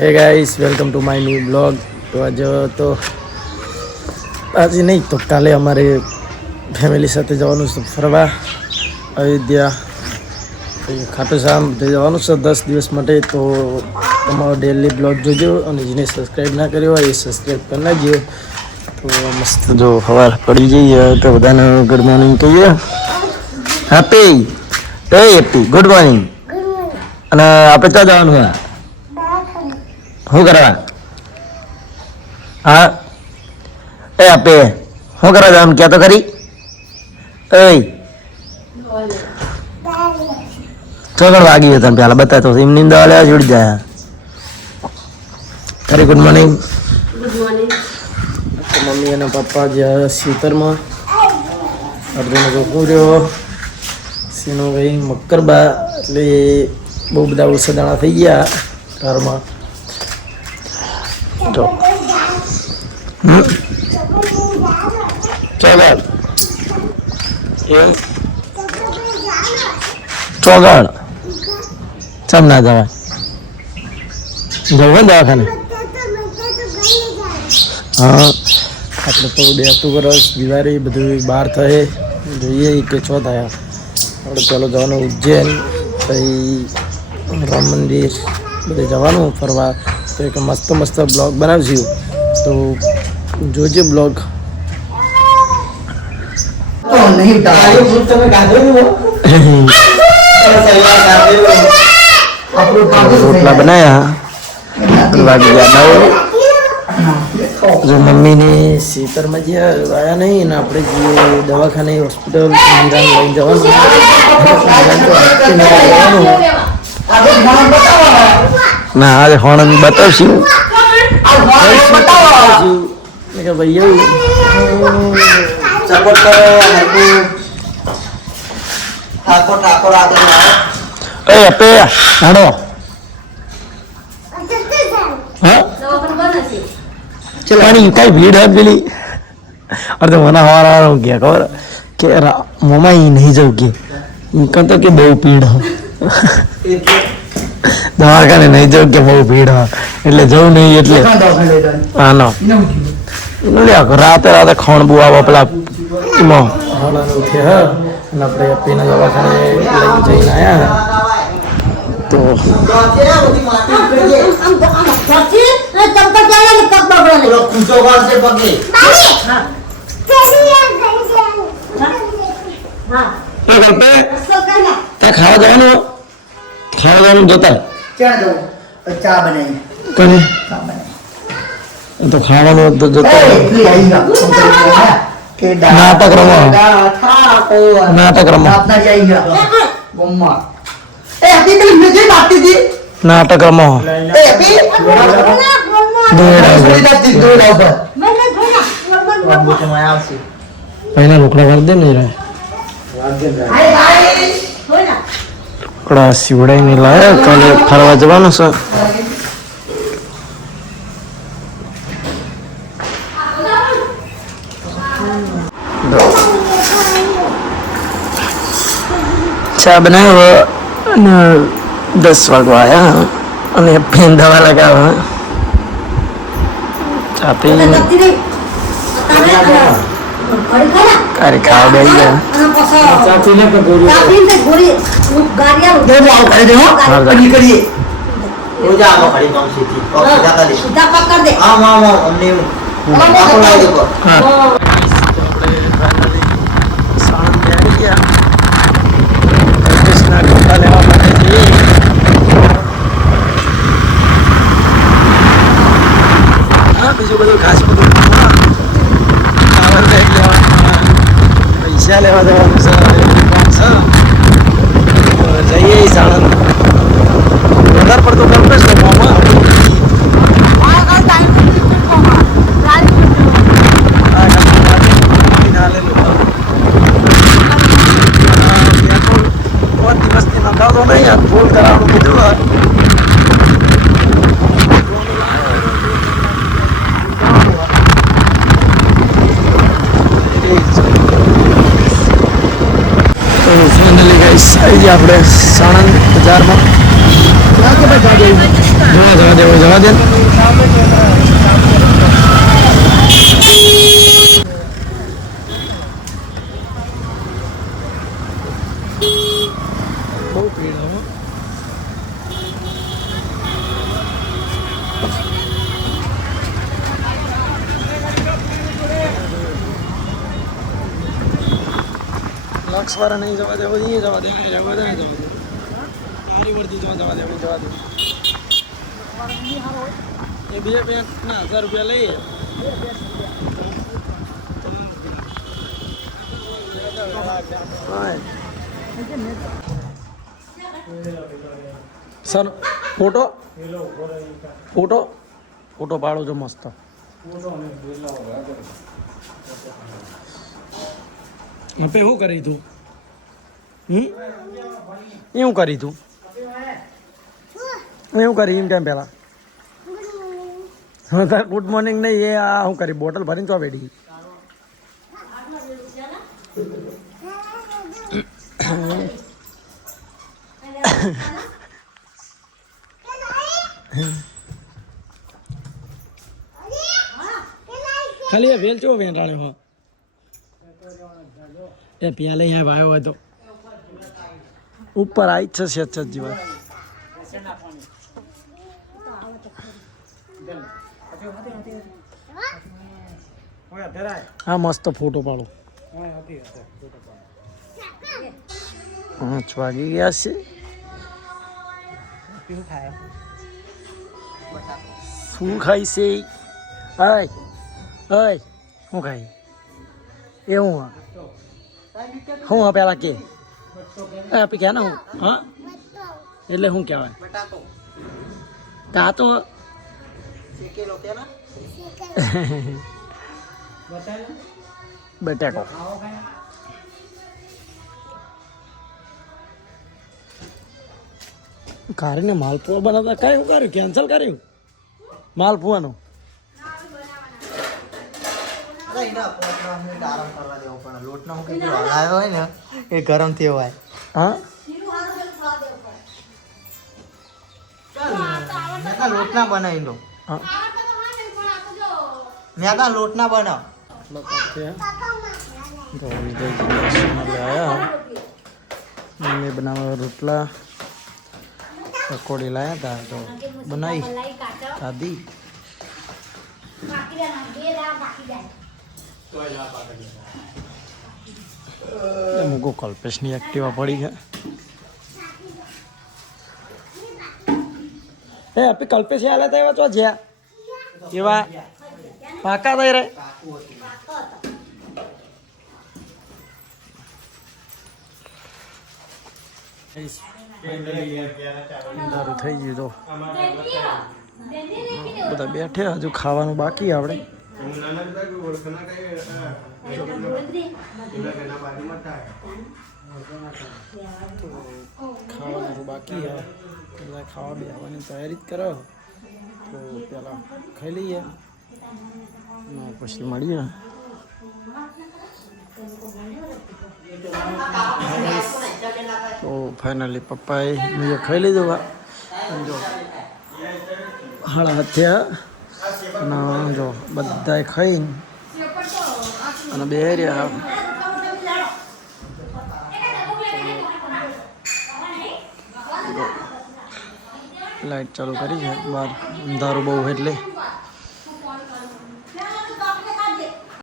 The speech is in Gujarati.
હે guys, welcome to my new blog. તો આજે નહીં તો કાલે અમારે ફેમિલી સાથે જવાનું છે ફરવા અયોધ્યા, ખાટુશ્યામ બધે જવાનું છે 10 દિવસ માટે. તો તમારો ડેલી બ્લોગ જોજો અને જેને સબસ્ક્રાઈબ ના કર્યો હોય એ સબસ્ક્રાઈબ કરી નાખજો. તો મસ્ત જો સવાર પડી જઈએ તો બધાને ગુડ મોર્નિંગ કહીએ. Happy good morning. અને આપણે ક્યાં જવાનું હોય? શું કરવા? હા એ આપે શું કરવા જવાનું ક્યાં તો કરી? ચોગડ વાગી હતા પેલા બતાતો એમની દવા લેવા જોડી જાય. ખરી ગુડ મોર્નિંગ. મમ્મી અને પપ્પા જ્યાં સીતરમાં અર્જુન ગોકુર્યો સીનો ભાઈ મક્કરબા, એટલે બહુ બધા ઉસદાણા થઈ ગયા ઘરમાં. તો ચોગડ ચમ ના જવાય? જવું દવાખાને? હા, આપણે તો 2 વર્ષ દિવાળી બધું બહાર થાય જોઈએ કે છો થયા. આપણે ચાલો જવાનું ઉજ્જૈન, પછી રામ મંદિર બધે જવાનું ફરવા. તો એક મસ્ત બ્લોગ બનાવશું, તો જોજો બ્લોગ. રોટલા બનાયા જો મમ્મીને સીતરમાં જ્યાં આવ્યા નહીં ને આપણે જે દવાખાને હોસ્પિટલ લઈને જવાનું ના આજે હોણ બતાવશું કે ભાઈ એવું સપોર્ટ કરો. એ આપે હાડો ચલાણી કઈ ભીડ હે પેલી. અરે તો મને હવારા ગયા ખબર કે મોમાં એ નહીં જવું કે તો કે બહુ ભીડ હો દવાખાને નહીં જવું કે બહુ ભીડ હો એટલે જવું નહીં. એટલે હા નો રાતે ખણ બુ આવો પેલા એમાં ઉઠ્યા અને આપણે આપીને દવાખાને લઈને જઈને આવ્યા. તો ખાવા જવાનું જોતા ચા બનાવી તો ખાવાનું તો જોતા નાટક રમો નાટક રમો પહેલા રોકડા કરી દે ને રોકડા સીવડાઈ ને લાયા. કાલે ફરવા જવાનું છે. ચા બનાવ્યો અને 10 વાગવા આવ્યા અને ફેન દવા લગાવવા ચા પીને કારે ખાવા બેસી ગયા. બીજું બધું ખાસ બધું પૈસા લેવા જવાનું છે. જઈએ સાણંદ વધારે પડતું ગમે છે મોમાં. દિવસથી નખાવતો નહીં ફૂલ કરાવવાનું કીધું. ફાઇનલી ગાઈસ આવી ગયા આપણે સાણંદ બજારમાં. જવા દે જવા દે. બહુ ભીડ હો. લક્ષવાળા નહીં જવા દે, એ જવા દે, જવા દે, સારી વર્દી જવા દે, જવા દે. એ બે પેન્ટના 1000 રૂપિયા લઈએ. સર ફોટો ફોટો ફોટો પાડો છો મસ્ત. હવે શું કરી તું? એવું કરી તું? એવું કરી એમ ટાઈમ પહેલા ગુડ મોર્નિંગ નહીં, એ આ શું કરી બોટલ ભરીને તો બેઠી. ખાલી વેલ ચો વેંટાણે હો એ પ્યાલે અહીંયા ભાયો હોય તો ઉપર આવી જ છે સચ જીવન. હા મસ્ત ફોટો પાડો. 5 વાગી ગયા છે. શું ખાઈ છે? અય શું ખાઈ? એવું હું હા પેલા કે આપી ક્યાં ને હું હા એટલે શું કહેવાય? કાં તો બટાકો. કારીને માલપુઆ બનાવતા કયું કર્યું? કેન્સલ કર્યું માલપુઆનું? એ ગરમ થયો હોય. હા લોટ ના બનાવી લો. મેં કા લોટ ના બનાવ. મમ્મી બનાવવા રોટલા પકોડી લાયા હતા તો બનાવી ખાધી. મૂકો કલ્પેશની એક્ટિવા પડી છે. એ આપી કલ્પેશ આલે તો એવા તો જ્યાં એવા પાકા થઈ રહે. દારૂ થઈ ગયું તો બધા બેઠે, હજુ ખાવાનું બાકી આપણે. ખાવાનું બાકી હવે પેલા ખાવા બેસવાની તૈયારી જ કરો તો પેલા ખાઈ લઈએ પછી મળીએ. તો ફાઇનલી પપ્પાએ મેં ખાઈ લીધું. જો હળા થયા અને જો બધાએ ખાઈને અને બે રહ્યા. લાઈટ ચાલુ કરી છે બહાર, અંધારું બહુ એટલે